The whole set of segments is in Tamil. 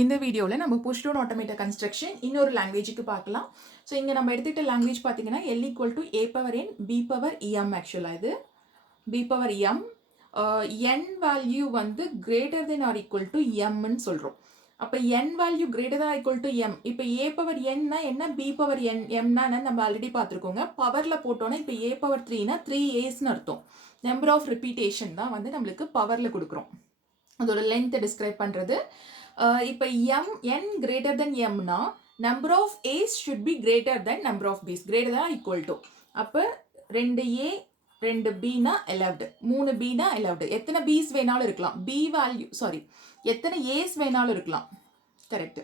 இந்த வீடியோவில் நம்ம புஷ் டவுன் ஆட்டோமேட்டட் கன்ஸ்ட்ரக்ஷன் இன்னொரு லாங்குவேஜுக்கு பார்க்கலாம். ஸோ இங்கே நம்ம எடுத்துக்கிட்ட லாங்குவேஜ் பார்த்தீங்கன்னா L equal to A power N B power EM. ஆக்சுவலாக இது B power EM. N value வந்து greater than or equal to எம்னு சொல்கிறோம். அப்போ N வேல்யூ கிரேட்டர் தான் ஈக்குவல் டு M. இப்போ A பவர் Nனா என்ன, B பவர் N Mனா என்ன நம்ம ஆல்ரெடி பார்த்துருக்கோங்க. பவரில் போட்டோன்னா இப்போ A பவர் 3னா 3Aஸ்ன்னு அர்த்தம். நம்பர் ஆஃப் ரிப்பீட்டேஷன் தான் வந்து நம்மளுக்கு பவரில் கொடுக்குறோம். அதோட லென்த்தை டிஸ்கிரைப் பண்ணுறது. இப்போ n greater than mனா number of a's should be greater than number of b's, greater than equal to. அப்போ 2a 2bனா 11, 3bனா 11. எத்தனை b's வேணாலும் இருக்கலாம், b வேல்யூ எத்தனை a's வேணாலும் இருக்கலாம். கரெக்ட்.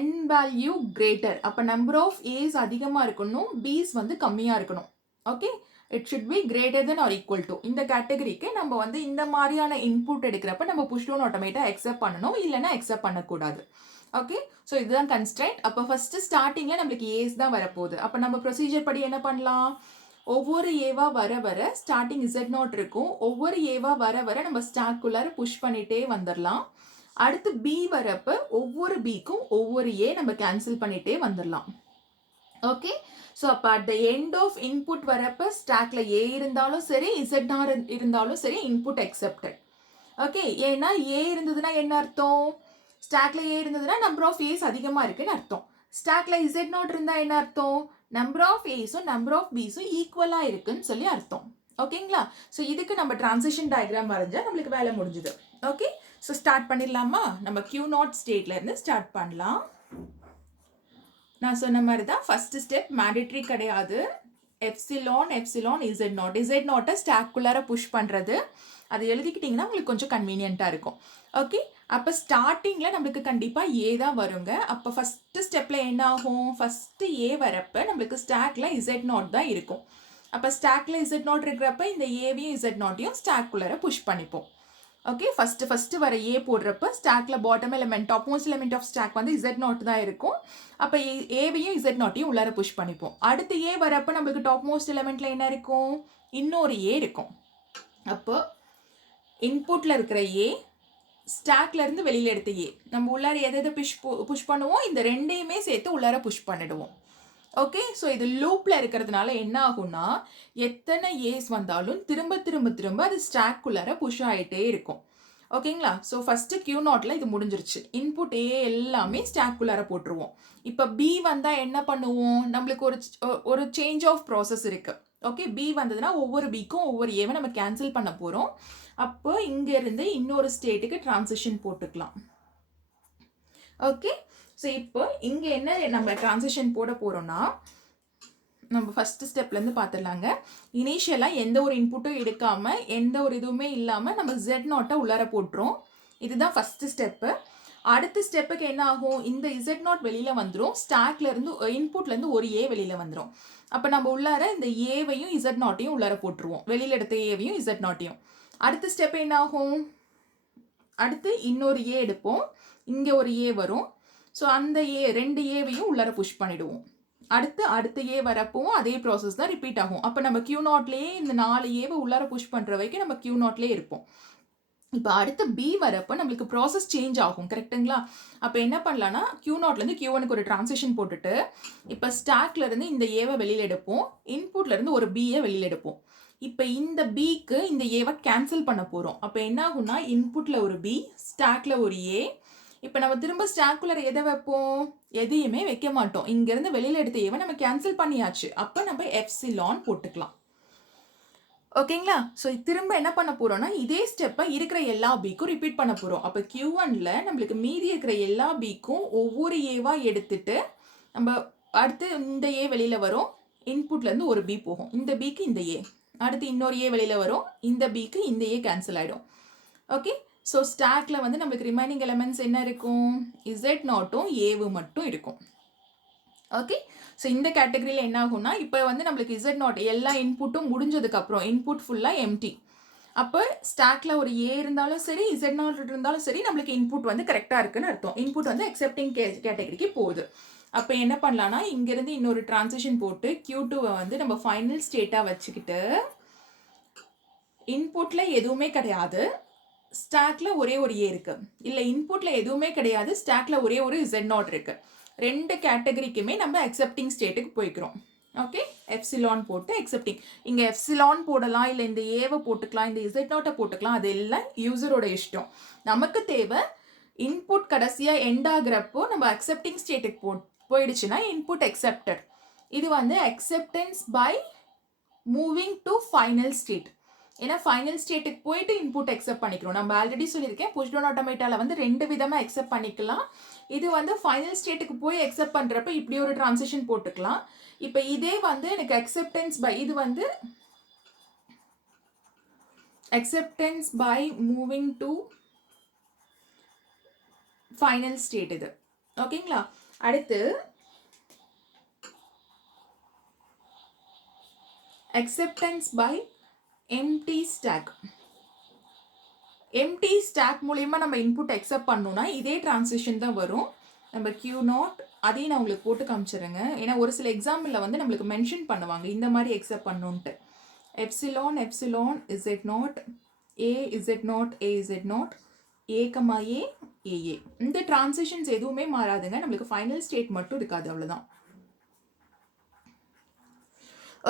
n வேல்யூ கிரேட்டர், அப்போ நம்பர் ஆஃப் a's அதிகமாக இருக்கணும், b's வந்து கம்மியாக இருக்கணும். Okay, it should be greater than or equal to. இந்த கேட்டகரிக்கு நம்ம வந்து இந்த மாதிரியான இன்புட் எடுக்கிறப்ப நம்ம புஷ் டவுன் ஆட்டோமேட்டா அக்செப்ட் பண்ணணும், இல்லைன்னா அக்செப்ட் பண்ணக்கூடாது. ஓகே, ஸோ இதுதான் கன்ஸ்ட்ரைண்ட். அப்போ ஃபர்ஸ்ட் ஸ்டார்டிங்கில் நம்மளுக்கு ஏஸ் தான் வரப்போகுது. அப்போ நம்ம ப்ரொசீஜர் படி என்ன பண்ணலாம், ஒவ்வொரு ஏவா வர வர ஸ்டார்டிங் Z0 இருக்கும், ஒவ்வொரு ஏவா வர வர நம்ம ஸ்டாக்குள்ளார புஷ் பண்ணிட்டே வந்துடலாம். அடுத்து பி வரப்ப ஒவ்வொரு பிக்கும் ஒவ்வொரு ஏ நம்ம கேன்சல் பண்ணிட்டே வந்துடலாம். ஓகே, ஸோ அப்போ at the end of input வரப்போ ஸ்டாக்ல ஏ இருந்தாலும் சரி இசட்ஆர் இருந்தாலும் சரி இன்புட் அக்செப்டட். ஓகே, ஏன்னா ஏ இருந்ததுன்னா என்ன அர்த்தம், ஸ்டாக்ல ஏ இருந்ததுன்னா நம்பர் ஆஃப் ஏஸ் அதிகமாக இருக்குன்னு அர்த்தம். ஸ்டாக்ல Z0 இருந்தால் என்ன அர்த்தம், நம்பர் ஆஃப் ஏஸும் நம்பர் ஆஃப் பிஸும் ஈக்குவலாக இருக்குன்னு சொல்லி அர்த்தம். ஓகேங்களா, ஸோ இதுக்கு நம்ம டிரான்சிஷன் டயக்ராம் வரைஞ்சா நம்மளுக்கு வேலை முடிஞ்சுது. ஓகே, ஸோ ஸ்டார்ட் பண்ணிடலாமா, நம்ம Q0 ஸ்டேட்ல இருந்து ஸ்டார்ட் பண்ணலாம். நான் சொன்ன மாதிரி தான் ஃபர்ஸ்ட் ஸ்டெப் மேண்டேட்ரி கிடையாது. எப்சிலான் Z0 ஸ்டாக்குள்ளார புஷ் பண்ணுறது, அது எழுதிக்கிட்டிங்கன்னா உங்களுக்கு கொஞ்சம் கன்வீனியண்ட்டாக இருக்கும். ஓகே, அப்போ ஸ்டார்டிங்கில் நம்மளுக்கு கண்டிப்பாக ஏ தான் வருங்க. அப்போ ஃபஸ்ட்டு ஸ்டெப்பில் என்ன ஆகும், ஃபஸ்ட்டு ஏ வரப்போ நம்மளுக்கு ஸ்டாக்கில் Z0 தான் இருக்கும். அப்போ ஸ்டாக்கில் Z0 இருக்கிறப்ப இந்த ஏவையும் Z0யும் ஸ்டாக்குள்ளார புஷ் பண்ணிப்போம். ஓகே, ஃபஸ்ட்டு வர ஏ போடுறப்ப ஸ்டாக்ல bottom element top most element of stack வந்து Z0 தான் இருக்கும். அப்போ ஏவையும் Z0யும் உள்ளார புஷ் பண்ணிப்போம். அடுத்து ஏ வரப்போ நம்மளுக்கு டாப் மோஸ்ட் எலிமெண்ட்ல என்ன இருக்கும், இன்னொரு ஏ இருக்கும். அப்போ இன்புட்ல இருக்கிற ஏ, ஸ்டாக்ல இருந்து வெளியில எடுத்த ஏ, நம்ம உள்ளார எதை புஷ் பண்ணுவோம், இந்த ரெண்டையுமே சேர்த்து உள்ளார புஷ் பண்ணிடுவோம். ஓகே, ஸோ இது லூப்பில் இருக்கிறதுனால என்ன ஆகும்னா எத்தனை ஏஸ் வந்தாலும் திரும்ப திரும்ப திரும்ப அது ஸ்டாக்குள்ளார புஷ் ஆகிட்டே இருக்கும். ஓகேங்களா, ஸோ ஃபஸ்ட்டு Q0ல இது முடிஞ்சிருச்சு. இன்புட் ஏ எல்லாமே ஸ்டாக்குள்ளார போட்டுருவோம். இப்போ பி வந்தால் என்ன பண்ணுவோம், நம்மளுக்கு ஒரு சேஞ்ச் ஆஃப் ப்ராசஸ் இருக்குது. ஓகே, பி வந்ததுன்னா ஒவ்வொரு பிக்கும் ஒவ்வொரு ஏவை நம்ம கேன்சல் பண்ண போகிறோம். அப்போ இங்கேருந்து இன்னொரு ஸ்டேட்டுக்கு டிரான்சிஷன் போட்டுக்கலாம். ஓகே, ஸோ இப்போ இங்கே என்ன நம்ம டிரான்சிஷன் போட போகிறோம்னா, நம்ம ஃபஸ்ட்டு ஸ்டெப்லேருந்து பார்த்துடலாங்க. இனிஷியலாக எந்த ஒரு இன்புட்டும் எடுக்காமல் எந்த ஒரு இதுவுமே இல்லாமல் நம்ம Z0 உள்ளார போட்டுரும். இதுதான் ஃபஸ்ட்டு ஸ்டெப்பு. அடுத்த ஸ்டெப்புக்கு என்ன ஆகும், இந்த Z0 வெளியில் வந்துடும், ஸ்டாக்லேருந்து இன்புட்லேருந்து ஒரு ஏ வெளியில் வந்துடும். அப்போ நம்ம உள்ளார இந்த ஏவையும் Z0யும் உள்ளார போட்டுருவோம், வெளியில் எடுத்த ஏவையும் Z0யும். அடுத்த ஸ்டெப் என்ன ஆகும், அடுத்து இன்னொரு ஏ எடுப்போம், இங்கே ஒரு ஏ வரும். ஸோ அந்த ரெண்டு ஏவையும் உள்ளார புஷ் பண்ணிடுவோம். அடுத்த ஏ வரப்பவும் அதே ப்ராசஸ் தான் ரிப்பீட் ஆகும். அப்போ நம்ம Q0லேயே இந்த 4 ஏவை உள்ளார புஷ் பண்ணுற வரைக்கும் நம்ம Q0லேயே இருப்போம். இப்போ அடுத்து பி வரப்போ நம்மளுக்கு ப்ராசஸ் சேஞ்ச் ஆகும். கரெக்டுங்களா, அப்போ என்ன பண்ணலான்னா Q0லேருந்து Q1க்கு ஒரு டிரான்சிஷன் போட்டுட்டு இப்போ ஸ்டாக்லேருந்து இந்த ஏவை வெளியில் எடுப்போம், இன்புட்லேருந்து ஒரு பியை வெளியில் எடுப்போம். இப்போ இந்த பிக்கு இந்த ஏவை கேன்சல் பண்ண போகிறோம். அப்போ என்ன ஆகும்னா இன்புட்டில் ஒரு பி, ஸ்டாக்ல ஒரு ஏ. இப்போ நம்ம திரும்ப ஸ்டாக்குலர் எதை வைப்போம், எதையுமே வைக்க மாட்டோம். இங்கேருந்து வெளியில் எடுத்த ஏவை நம்ம கேன்சல் பண்ணியாச்சு. அப்போ நம்ம எப்சிலான் போட்டுக்கலாம். ஓகேங்களா, ஸோ திரும்ப என்ன பண்ண போகிறோம்னா இதே ஸ்டெப்பை இருக்கிற எல்லா பிக்கும் ரிப்பீட் பண்ண போகிறோம். அப்போ Q1ல நம்மளுக்கு மீதி இருக்கிற எல்லா பிக்கும் ஒவ்வொரு ஏவாக எடுத்துட்டு நம்ம அடுத்து இந்த ஏ வெளியில் வரும், இன்புட்லேருந்து ஒரு பி போகும், இந்த பிக்கு இந்த ஏ, அடுத்து இன்னொரு ஏ வெளியில் வரும், இந்த பிக்கு இந்த ஏ கேன்சல் ஆகிடும். ஓகே, ஸோ ஸ்டாக்ல வந்து நம்மளுக்கு ரிமைனிங் எலிமெண்ட்ஸ் என்ன இருக்கும், Z0ம் ஏவும் மட்டும் இருக்கும். ஓகே, ஸோ இந்த கேட்டகரியில் என்ன ஆகும்னா இப்போ வந்து நம்மளுக்கு Z0 எல்லா இன்புட்டும் முடிஞ்சதுக்கப்புறம் இன்புட் ஃபுல்லாக எம்டி. அப்போ ஸ்டாக்ல ஒரு ஏ இருந்தாலும் சரி Z0 இருந்தாலும் சரி நம்மளுக்கு இன்புட் வந்து கரெக்டாக இருக்குன்னு அர்த்தம். இன்புட் வந்து அக்செப்டிங் கேட்டகரிக்கு போகுது. அப்போ என்ன பண்ணலான்னா இங்கேருந்து இன்னொரு டிரான்சிஷன் போட்டு Q2வை வந்து நம்ம ஃபைனல் ஸ்டேட்டாக வச்சுக்கிட்டு இன்புட்டில் எதுவுமே கிடையாது, ஸ்டாக்ல ஒரே ஒரு ஏ இருக்கு, இல்லை இன்புட்ல எதுவுமே கிடையாது, ஸ்டாக்ல ஒரே ஒரு இசட் நாட் இருக்கு. ரெண்டு கேட்டகரிக்குமே நம்ம அக்செப்டிங் ஸ்டேட்டுக்கு போய்க்கிறோம். ஓகே, எப்சிலான் போட்டு அக்செப்டிங். இங்கே எப்சிலான் போடலாம், இல்லை இந்த ஏவை போட்டுக்கலாம், இந்த இசட் நாட்டை போட்டுக்கலாம், அது எல்லாம் யூசரோட இஷ்டம். நமக்கு தேவை இன்புட் கடைசியாக எண்ட் ஆகுறப்போ நம்ம அக்செப்டிங் ஸ்டேட்டுக்கு போயிடுச்சுன்னா இன்புட் அக்செப்டட். இது வந்து acceptance by moving to final state. ஏன்னா ஃபைனல் ஸ்டேட்டுக்கு போயிட்டு இன்புட் அக்செப்ட் பண்ணிக்கிறோம். நம்ம ஆல்ரெடி சொல்லியிருக்கேன், புஷ் டவுன் ஆட்டோமேட்டாவில் வந்து ரெண்டு விதமாக அக்செப்ட் பண்ணிக்கலாம். இது வந்து ஃபைனல் ஸ்டேட்டுக்கு போய் அக்செப்ட் பண்ணுறப்ப இப்படி ஒரு டிரான்சிஷன் போட்டுக்கலாம். இப்போ இதே வந்து எனக்கு அக்செப்டன்ஸ் பை, இது வந்து acceptance by moving to final state இது. ஓகேங்களா? அடுத்து acceptance by empty stack. Empty stack மூலயமா நம்ம இன்புட் அக்செப்ட் பண்ணோம்னா இதே டிரான்சிஷன் தான் வரும். நம்ம Q நாட் அதையும் நான் உங்களுக்கு போட்டு காமிச்சிடுறேங்க. ஏன்னா ஒரு சில எக்ஸாம்பிளில் வந்து நம்மளுக்கு மென்ஷன் பண்ணுவாங்க இந்த மாதிரி அக்செப்ட் பண்ணணுன்ட்டு. Epsilon epsilon Z naught A Z naught A Z naught A comma A AA. இந்த டிரான்சிஷன்ஸ் எதுவுமே மாறாதுங்க, நம்மளுக்கு ஃபைனல் ஸ்டேட் மட்டும் இருக்காது, அவ்வளோதான்.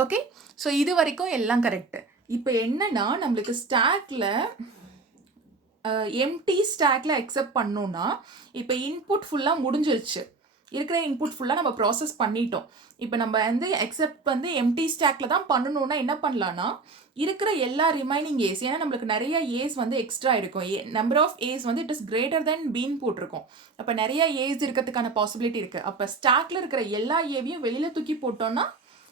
ஓகே, ஸோ இது வரைக்கும் எல்லாம் கரெக்டு. இப்போ என்னன்னா நம்மளுக்கு ஸ்டாக்ல எம்டி ஸ்டாக்ல அக்செப்ட் பண்ணோன்னா இப்போ இன்புட் ஃபுல்லாக முடிஞ்சிருச்சு, இருக்கிற இன்புட் ஃபுல்லாக நம்ம ப்ராசஸ் பண்ணிட்டோம். இப்போ நம்ம வந்து அக்செப்ட் வந்து எம்டி ஸ்டாக்ல தான் பண்ணணும்னா என்ன பண்ணலான்னா இருக்கிற எல்லா ரிமைனிங் ஏஸ், ஏன்னா நம்மளுக்கு நிறைய ஏஸ் வந்து எக்ஸ்ட்ரா இருக்கும், நம்பர் ஆஃப் ஏஸ் வந்து it is greater than been போட்டிருக்கோம். அப்போ நிறைய ஏஸ் இருக்கிறதுக்கான பாசிபிலிட்டி இருக்குது. அப்போ ஸ்டாக்ல இருக்கிற எல்லா ஏவையும் வெளியில் தூக்கி போட்டோம்னா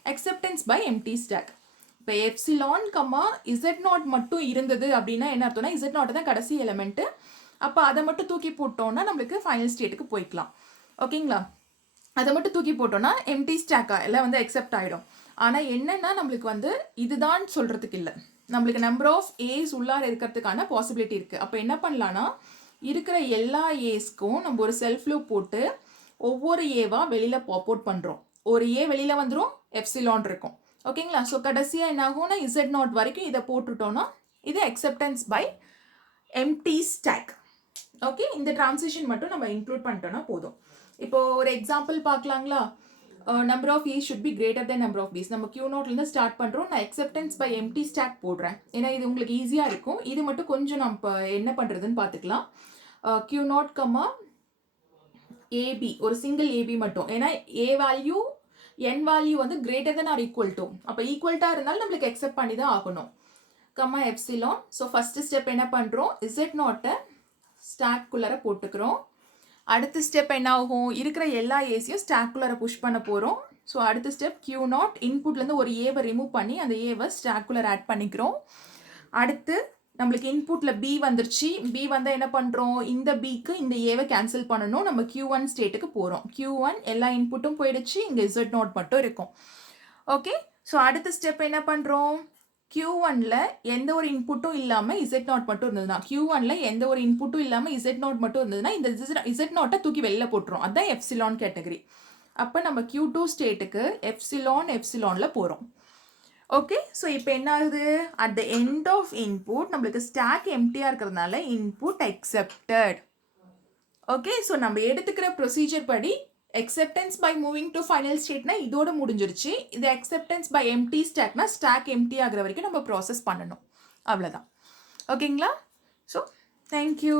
அக்செப்டன்ஸ் பை எம்டி ஸ்டாக். இப்போ எப்சிலான் கம்மா இசட் நாட் மட்டும் இருந்தது அப்படின்னா என்ன அர்த்தம்னா இசட் நாட் தான் கடைசி எலிமெண்ட்டு. அப்போ அதை மட்டும் தூக்கி போட்டோம்னா நம்மளுக்கு ஃபைனல் ஸ்டேட்டுக்கு போய்க்கலாம். ஓகேங்களா? அதை மட்டும் தூக்கி போட்டோம்னா எம்டி ஸ்டாக்கா எல்லாம் வந்து அக்செப்ட் ஆகிடும். ஆனால் என்னென்னா நம்மளுக்கு வந்து இதுதான் சொல்கிறதுக்கு இல்லை, நம்மளுக்கு நம்பர் ஆஃப் ஏஸ் உள்ளார இருக்கிறதுக்கான பாசிபிலிட்டி இருக்குது. அப்போ என்ன பண்ணலான்னா இருக்கிற எல்லா ஏஸ்க்கும் நம்ம ஒரு செல்ஃப் லூப் போட்டு ஒவ்வொரு ஏவாக வெளியில் பாப் அவுட் பண்ணுறோம். ஒரு ஏ வெளியில் வந்துடும், எப்சிலான் இருக்கும். ஓகேங்களா? ஸோ கடைசியாக என்ன ஆகும்னா இசட் நாட் வரைக்கும் இதை போட்டுட்டோன்னா இது acceptance by empty stack. Okay, இந்த டிரான்சிஷன் மட்டும் நம்ம இன்க்ளூட் பண்ணிட்டோன்னா போதும். இப்போ ஒரு எக்ஸாம்பிள் பார்க்கலாங்களா? Number of A's should be greater than number of B's. நம்ம Q நாட்லேருந்து ஸ்டார்ட் பண்ணுறோம். நான் அக்செப்டன்ஸ் பை எம்டி ஸ்டாக் போடுறேன், ஏன்னா இது உங்களுக்கு ஈஸியாக இருக்கும். இது மட்டும் கொஞ்சம் நம்ம என்ன பண்ணுறதுன்னு பார்த்துக்கலாம். Q நாட் கம்மா ஏபி, ஒரு சிங்கிள் ஏபி மட்டும், ஏன்னா ஏ வேல்யூ n வேல்யூ வந்து greater than or equal to, அப்போ ஈக்குவல்ட்டாக இருந்தாலும் நம்மளுக்கு அக்செப்ட் பண்ணி தான் ஆகணும். Comma epsilon. So first step என்ன பண்ணுறோம், இசட் நாட்டை ஸ்டாக்குள்ளார போட்டுக்கிறோம். அடுத்த ஸ்டெப் என்ன ஆகும், இருக்கிற எல்லா ஏசியும் ஸ்டாக்குள்ளார புஷ் பண்ண போகிறோம். ஸோ அடுத்த ஸ்டெப் Q நாட் இன்புட்லேருந்து ஒரு ஏவை ரிமூவ் பண்ணி அந்த ஏவை ஸ்டாக்குள்ளார ஆட் பண்ணிக்கிறோம். அடுத்து நம்மளுக்கு இன்புட்டில் பி வந்துருச்சு, பி வந்தால் என்ன பண்ணுறோம், இந்த பிக்கு இந்த ஏவை கேன்சல் பண்ணணும், நம்ம Q1 ஸ்டேட்டுக்கு போகிறோம். Q1 எல்லா இன்புட்டும் போயிடுச்சு, இங்கே இசட் நாட் மட்டும் இருக்கும். ஓகே, ஸோ அடுத்த ஸ்டெப் என்ன பண்ணுறோம், Q1ல எந்த ஒரு இன்புட்டும் இல்லாமல் இசட் நாட் மட்டும் இருந்ததுன்னா, Q1ல எந்த ஒரு இன்புட்டும் இல்லாமல் இசட் நாட் மட்டும் இருந்ததுன்னா இந்த இசட் நாட்டை தூக்கி வெளில போட்டுரும், அதுதான் எப்சிலான் கேட்டகரி. அப்போ நம்ம Q2 ஸ்டேட்டுக்கு எப்சிலானில் போகிறோம். ஓகே, ஸோ இப்போ என்ன ஆகுது, at the end of input நம்மளுக்கு ஸ்டாக் எம்டியாக இருக்கிறதுனால இன்புட் அக்செப்டட். ஓகே, ஸோ நம்ம எடுத்துக்கிற ப்ரொசீஜர் படி acceptance by moving to final stateனா இதோட முடிஞ்சிருச்சு. இது acceptance by empty stackனா stack empty ஆகிற வரைக்கும் நம்ம ப்ராசஸ் பண்ணணும், அவ்வளோதான். ஓகேங்களா? So thank you.